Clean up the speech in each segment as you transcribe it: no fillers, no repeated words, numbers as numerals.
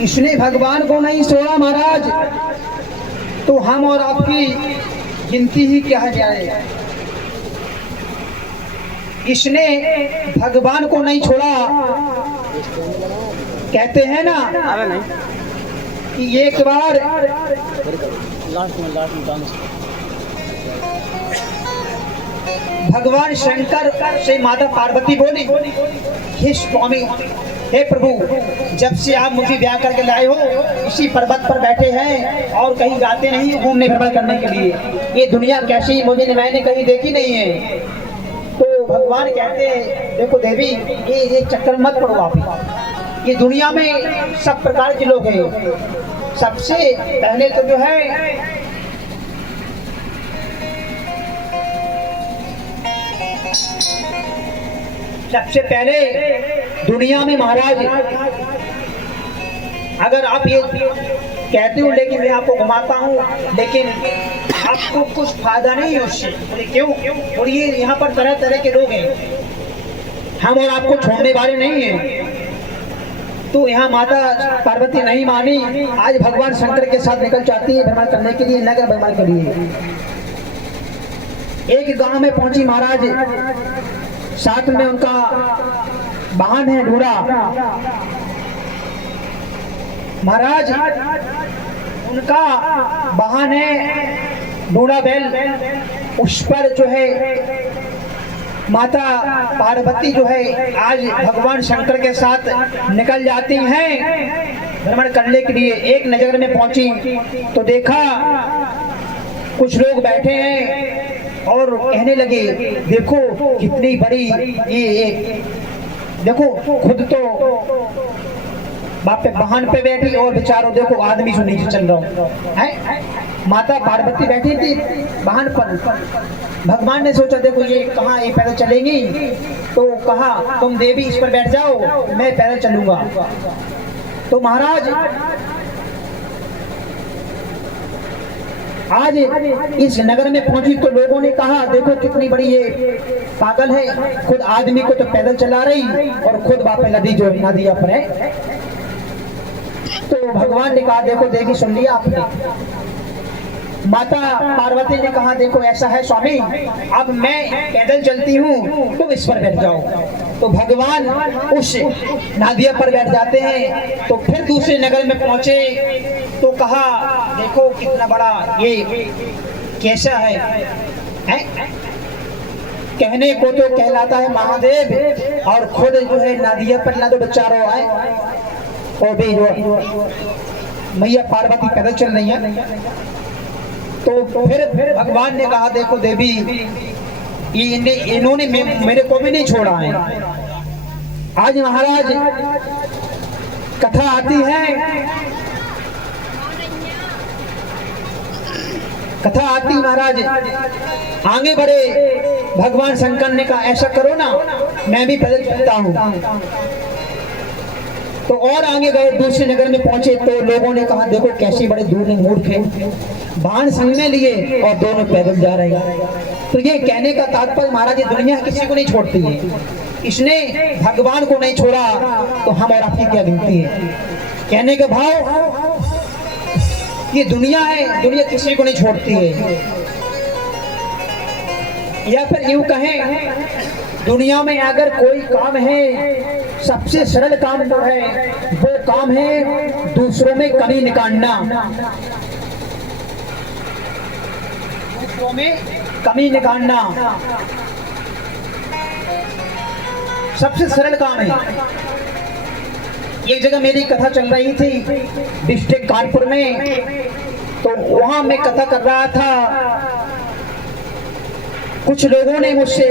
इसने भगवान को नहीं छोड़ा महाराज, तो हम और आपकी गिनती ही क्या जाए। इसने भगवान को नहीं छोड़ा। कहते हैं ना कि एक बार भगवान शंकर से माता पार्वती बोली, हे स्वामी, हे प्रभु, जब से आप मुझे ब्याह करके लाए हो इसी पर्वत पर बैठे हैं और कहीं जाते नहीं घूमने भ्रमण करने के लिए। ये दुनिया कैसी मुझे मैंने कहीं देखी नहीं है। तो भगवान कहते हैं, देखो देवी, ये चक्कर मत पड़ो आप। ये दुनिया में सब प्रकार के लोग हैं। सबसे पहले तो जो है सबसे पहले दुनिया में महाराज, अगर आप ये कहते हो लेकिन मैं आपको घुमाता हूँ लेकिन आपको कुछ फायदा नहीं है उससे। क्यों? और ये यहाँ पर तरह तरह के लोग हैं, हम और आपको छोड़ने वाले नहीं हैं। तो यहाँ माता पार्वती नहीं मानी। आज भगवान शंकर के साथ निकल जाती है भ्रमण करने के लिए, नगर भ्रमण के लिए। एक गांव में पहुंची महाराज, साथ में उनका वाहन है घोड़ा। महाराज उनका वाहन है घोड़ा बैल, उस पर जो है माता पार्वती जो है आज भगवान शंकर के साथ निकल जाती हैं भ्रमण करने के लिए। एक नगर में पहुंची तो देखा कुछ लोग बैठे हैं और कहने लगे, देखो कितनी बड़ी ये देखो, खुद तो बाप पे वाहन पे बैठी और बेचारो देखो आदमी से नीचे चल रहा है। माता पार्वती बैठी थी वाहन पर। भगवान ने सोचा, देखो ये कहाँ ये पैदल चलेंगी, तो कहा तुम देवी इस पर बैठ जाओ, मैं पैदल चलूंगा। तो महाराज आज इस नगर में पहुंची तो लोगों ने कहा, देखो कितनी बड़ी ये पागल है, खुद आदमी को तो पैदल चला रही और खुद बाप नदी जो नदिया पर है। तो भगवान ने कहा, देखो देवी सुन लिया आपने। माता पार्वती ने कहा, देखो ऐसा है स्वामी, अब मैं पैदल चलती हूँ, तुम इस पर बैठ जाओ। तो भगवान उस नादिया पर बैठ जाते हैं। तो फिर दूसरे नगर में पहुंचे तो कहा, देखो कितना बड़ा ये कैसा है? कहने को तो कहलाता है महादेव और खुद जो है नादिया पर ना तो बेचारो आए और भी जो मैया पार्वती पैदल चल रही है। तो फिर भगवान ने कहा, देखो देवी, इन्होंने मेरे को भी नहीं छोड़ा है। आज महाराज कथा आती है, कथा आती महाराज, आगे बढ़े भगवान शंकर ने कहा, ऐसा करो ना, मैं भी पैदल चलता हूँ। तो और आगे गए, दूसरे नगर में पहुंचे तो लोगों ने कहा, देखो कैसी बड़े दूर मूर्ख है, बाण संग में लिए और दोनों पैदल जा रहे हैं। तो ये कहने का तात्पर्य महाराज, ये दुनिया किसी को नहीं छोड़ती है। इसने भगवान को नहीं छोड़ा तो हम और आपकी क्या गिनती है? कहने का भाव, ये दुनिया है, दुनिया किसी को नहीं छोड़ती है। या फिर यूं कहें, दुनिया में अगर कोई काम है, सबसे सरल काम जो है वो काम है दूसरों में कमी निकालना। दूसरों में कमी निकालना सबसे सरल काम है। एक जगह मेरी कथा चल रही थी डिस्ट्रिक्ट कानपुर में, तो वहां मैं कथा कर रहा था। कुछ लोगों ने मुझसे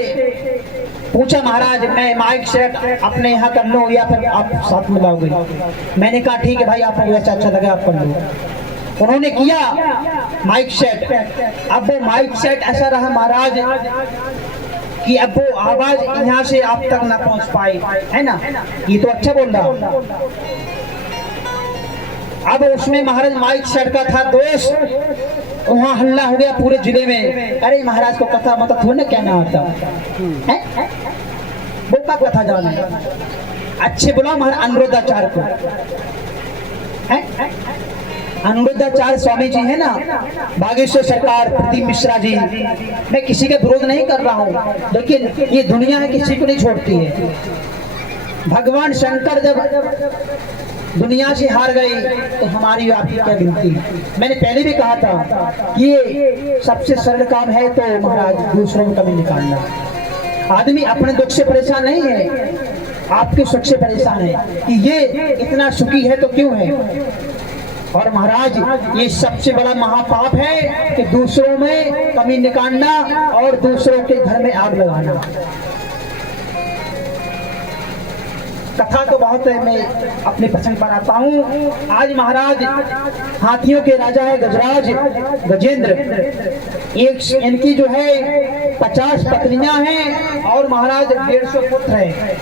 पूछा, महाराज मैं माइक सेट अपने यहाँ कर लो या फिर आप साथ में लाओगे? मैंने कहा ठीक है भाई, आपको जैसा अच्छा लगे आप कर लो। उन्होंने किया माइक सेट। अब वो माइक सेट ऐसा रहा महाराज कि अब वो आवाज यहाँ से आप तक ना पहुँच पाई, है ना? ये तो अच्छा बोल रहा। अब उसमें महाराज माइक सेट का था दोष, वहाँ हल्ला हो गया पूरे जिले में, अरे महाराज को कथा मतलब थोड़ी ना कहना आता है, वो का कथा जाना। अच्छे बुलाओ महाराज अनुरुद्धाचार्य को। है? अनुरुद्धाचार्य स्वामी जी है ना, बागेश्वर सरकार, प्रदीप मिश्रा जी, मैं किसी का विरोध नहीं कर रहा हूँ, लेकिन ये दुनिया है किसी को नहीं छोड़ती है। भगवान शंकर जब दुनिया से हार गए तो हमारी आपकी क्या गिनती है। मैंने पहले भी कहा था कि ये सबसे सरल काम है तो महाराज दूसरों को कभी निकालना। आदमी अपने दुख से परेशान नहीं है, आपके सुख से परेशान है कि ये इतना सुखी है तो क्यों है। और महाराज ये सबसे बड़ा महापाप है कि दूसरों में कमी निकालना और दूसरों के घर में आग लगाना। कथा तो बहुत है, मैं अपने प्रसंग पर आता हूँ। आज महाराज हाथियों के राजा है गजराज गजेंद्र, एक इनकी जो है 50 पत्नियां हैं और महाराज 150 पुत्र हैं।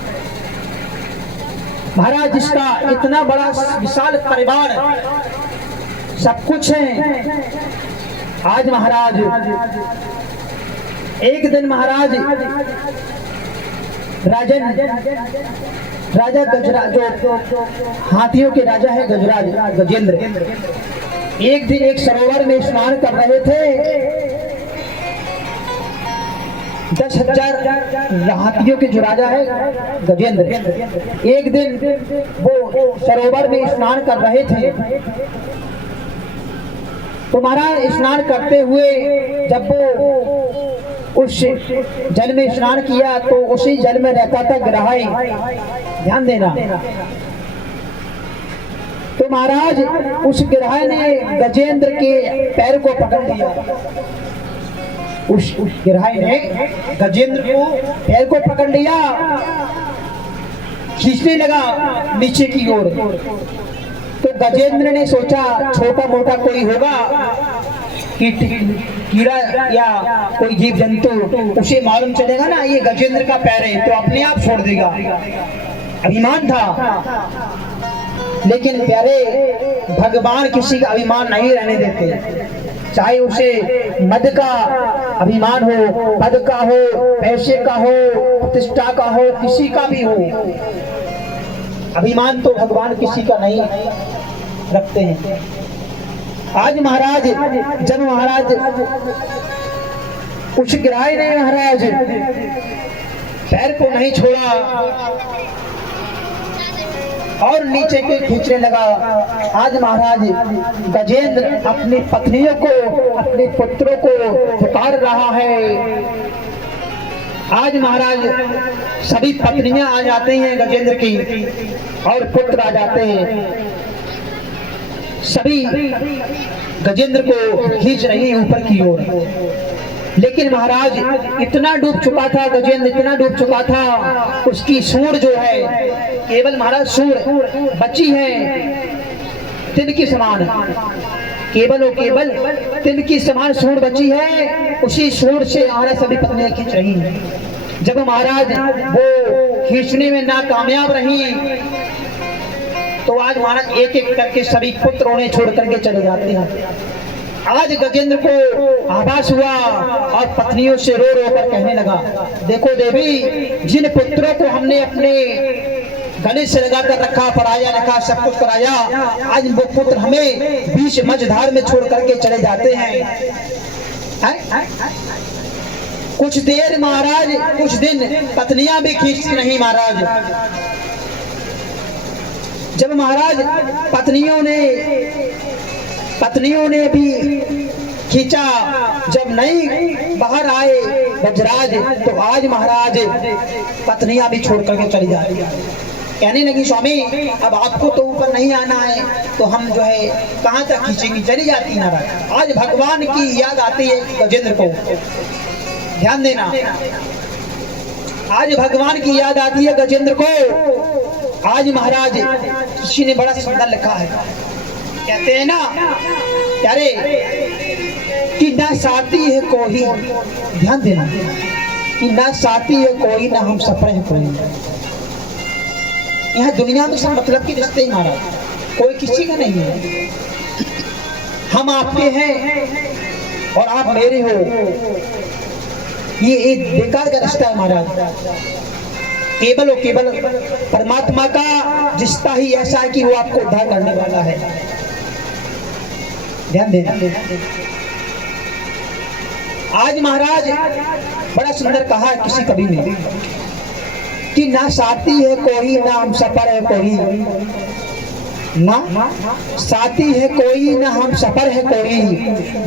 महाराज जिसका इतना बड़ा विशाल परिवार, सब कुछ है। आज महाराज एक दिन महाराज राजा गजराज, जो हाथियों के राजा है गजराज गजेंद्र, एक दिन एक सरोवर में स्नान कर रहे थे। 10,000 हाथियों के जो राजा है गजेंद्र, एक दिन वो सरोवर में स्नान कर रहे थे। तो महाराज स्नान करते हुए जब वो उस जल में स्नान किया तो उसी जल में रहता था ग्रहाई, ध्यान देना। तो महाराज उस ग्रहाई ने गजेंद्र के पैर को पकड़ लिया। उस गिरहाई ने गजेंद्र को पैर को पकड़ लिया, खींचने लगा नीचे की ओर। तो गजेंद्र ने सोचा छोटा मोटा कोई होगा, कीड़ा या कोई जीव जंतु, उसे मालूम चलेगा ना ये गजेंद्र का पैर है तो अपने आप छोड़ देगा। अभिमान था, लेकिन प्यारे भगवान किसी का अभिमान नहीं रहने देते। चाहे उसे मद का अभिमान हो, पद का हो, पैसे का हो, प्रतिष्ठा का हो, किसी का भी हो, अभिमान तो भगवान किसी का नहीं रखते हैं। आज महाराज जब महाराज कुछ गिराए ने महाराज पैर को नहीं छोड़ा और नीचे के खींचने लगा। आज महाराज गजेंद्र अपनी पत्नियों को, अपने पुत्रों को पुकार रहा है। आज महाराज सभी पत्नियां आ जाते हैं गजेंद्र की और पुत्र आ जाते हैं, सभी गजेंद्र को खींच रही है ऊपर की ओर। लेकिन महाराज इतना डूब चुका था, गजेंद्र इतना डूब चुका था, उसकी सूंड जो है केवल महाराज सूंड बची है तिल की समान, केवल और केवल तिल की समान सूंड बची है। उसी सूंड से हमारा सभी पत्नियां खींच रही हैं। जब महाराज वो खींचने में नाकामयाब रही तो आज महाराज एक एक करके सभी पुत्र उन्हें छोड़ करके चले जाते हैं। आज गजेंद्र को आभास हुआ और पत्नियों से रो रो कर कहने लगा, देखो देवी, जिन पुत्रों को हमने अपने गले से लगा कर रखा, पढ़ाया लिखा, सब कुछ कराया, आज वो पुत्र हमें बीच मझधार में छोड़ करके चले जाते हैं। कुछ देर महाराज, कुछ दिन पत्नियां भी खींचती नहीं महाराज। जब महाराज पत्नियों ने भी खींचा, जब नहीं बाहर आए गजराज, तो आज महाराज पत्नियां भी छोड़ करके चली जा रही। कहने लगी, स्वामी अब आपको तो ऊपर नहीं आना है तो हम जो है कहाँ तक खींचेंगी, चली जाती महाराज। आज भगवान की याद आती है गजेंद्र को, ध्यान देना, आज भगवान की याद आती है गजेंद्र को। आज महाराज किसी ने बड़ा सुंदर लिखा है, कहते हैं ना प्यारे कि ना साथी है कोई, ध्यान देना, कि ना साथी है कोई, ना हम सफर है कोई। यहाँ दुनिया में सब मतलब के रिश्ते ही महाराज, कोई किसी का नहीं है। हम आपके हैं और आप मेरे हो, ये एक बेकार का रिश्ता है महाराज। केवल और केवल परमात्मा का रिश्ता ही ऐसा है कि वो आपको उद्धार करने वाला है। ध्यान देना। आज महाराज बड़ा सुंदर कहा है किसी कवि ने कि ना साथी है कोई ना हम सफर है कोई, ना साथी है कोई ना हम सफर है कोई,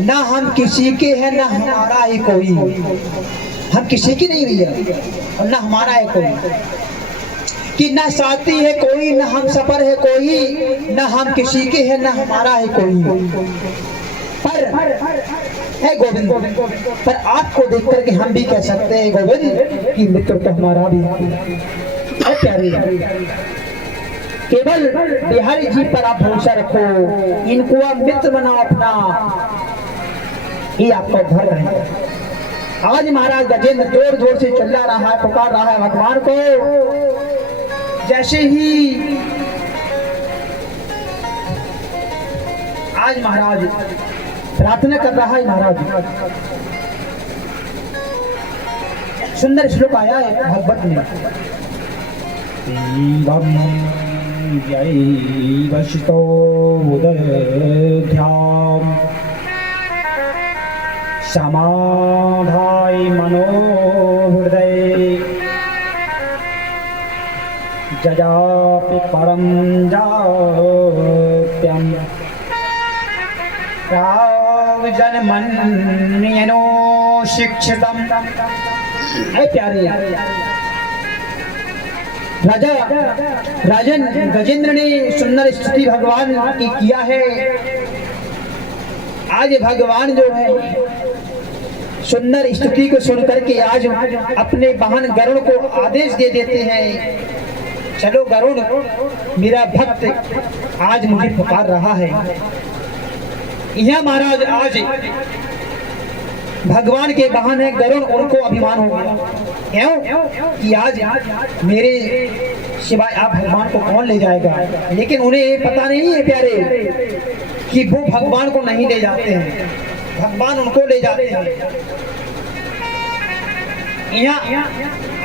ना हम किसी के है ना हमारा है कोई। हम किसी की नहीं भैया और ना हमारा है कोई। कि ना साथी है कोई ना हम सफर है कोई, ना हम किसी के है ना हमारा है कोई। पर है गोविंद, पर आपको देख करके हम भी कह सकते हैं गोविंद कि मित्र तो हमारा भी है प्यारे। केवल बिहारी जी पर आप भरोसा रखो, इनको आप मित्र बनाओ अपना, ये आपका उद्धार रहेगा। आज महाराज गजेंद्र जोर जोर से चिल्ला रहा है, पुकार रहा है भगवान को। जैसे ही आज महाराज प्रार्थना कर रहा है, महाराज सुंदर श्लोक आया है भागवत में। जय वशितो उदध्याम समाधाय मनोहृदय जजापि परम जाप्यम जनमन्यनो शिक्षितम। है प्यारे राजन गजेंद्र ने सुंदर स्तुति भगवान की किया है। आज भगवान जो है सुंदर स्तुति को सुन करके आज अपने वाहन गरुड़ को आदेश दे देते हैं, चलो गरुड़ मेरा भक्त आज मुझे पुकार रहा है। यह महाराज आज भगवान के वाहन है गरुड़, उनको अभिमान हो गया। क्यों कि आज मेरे सिवाय आप भगवान को कौन ले जाएगा। लेकिन उन्हें ये पता नहीं है प्यारे कि वो भगवान को नहीं ले जाते हैं, भगवान उनको ले जाते हैं। यहाँ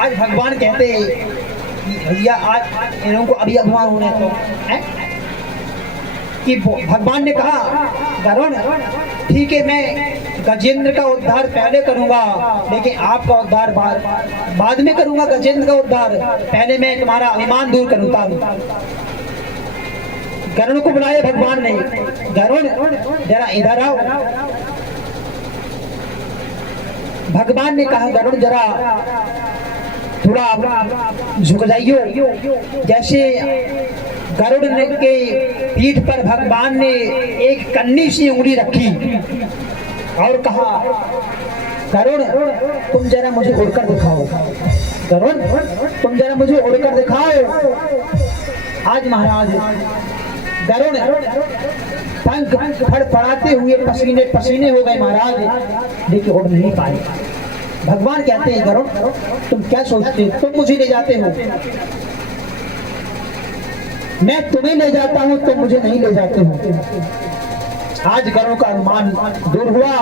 आज भगवान कहते हैं कि भैया आज इनको अभी अभिमान होने तो है कि भगवान ने कहा गरुड़ ठीक है मैं गजेंद्र का उद्धार पहले करूंगा, लेकिन आपका उद्धार बाद में करूंगा। गजेंद्र का उद्धार पहले मैं तुम्हारा अभिमान दूर करूंगा। गरुड़ को बुलाया भगवान ने, गरुड़ जरा इधर आओ। भगवान ने कहा गरुड़ जरा थोड़ा झुक जाइयो। जैसे गरुड़ के पीठ पर भगवान ने एक कन्नी सी उंगली रखी और कहा गरुड़ तुम जरा मुझे उड़कर दिखाओ, गरुड़ तुम जरा मुझे उड़कर दिखाओ। आज महाराज गरुड़ पंख फड़फड़ाते हुए पसीने पसीने हो गए महाराज, लेकिन उड़ नहीं पाए। भगवान कहते हैं गरुड़ तुम क्या सोचते हो, तुम मुझे ले जाते हो, मैं तुम्हें ले जाता हूं तुम मुझे नहीं ले जाते हो। आज गरुड़ का अनुमान दूर हुआ।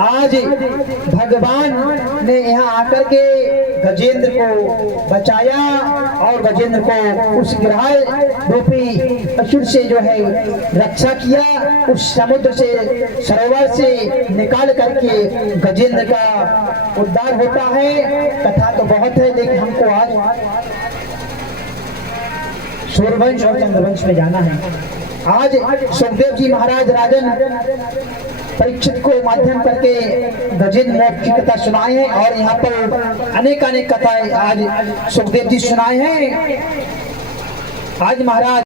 आज भगवान ने यहाँ आकर के गजेंद्र को बचाया और गजेंद्र को उस ग्रह रूपी असुर से जो है रक्षा किया। उस समुद्र से सरोवर से निकाल करके गजेंद्र का उद्धार होता है। कथा तो बहुत है, लेकिन हमको आज सूर्यवंश और चंद्रवंश में जाना है। आज सुखदेव जी महाराज राजन परीक्षित को माध्यम करके गजेंद्र मोक्ष की कथा सुनाए हैं और यहाँ पर अनेक कथाएं आज सुखदेव जी सुनाए हैं। आज महाराज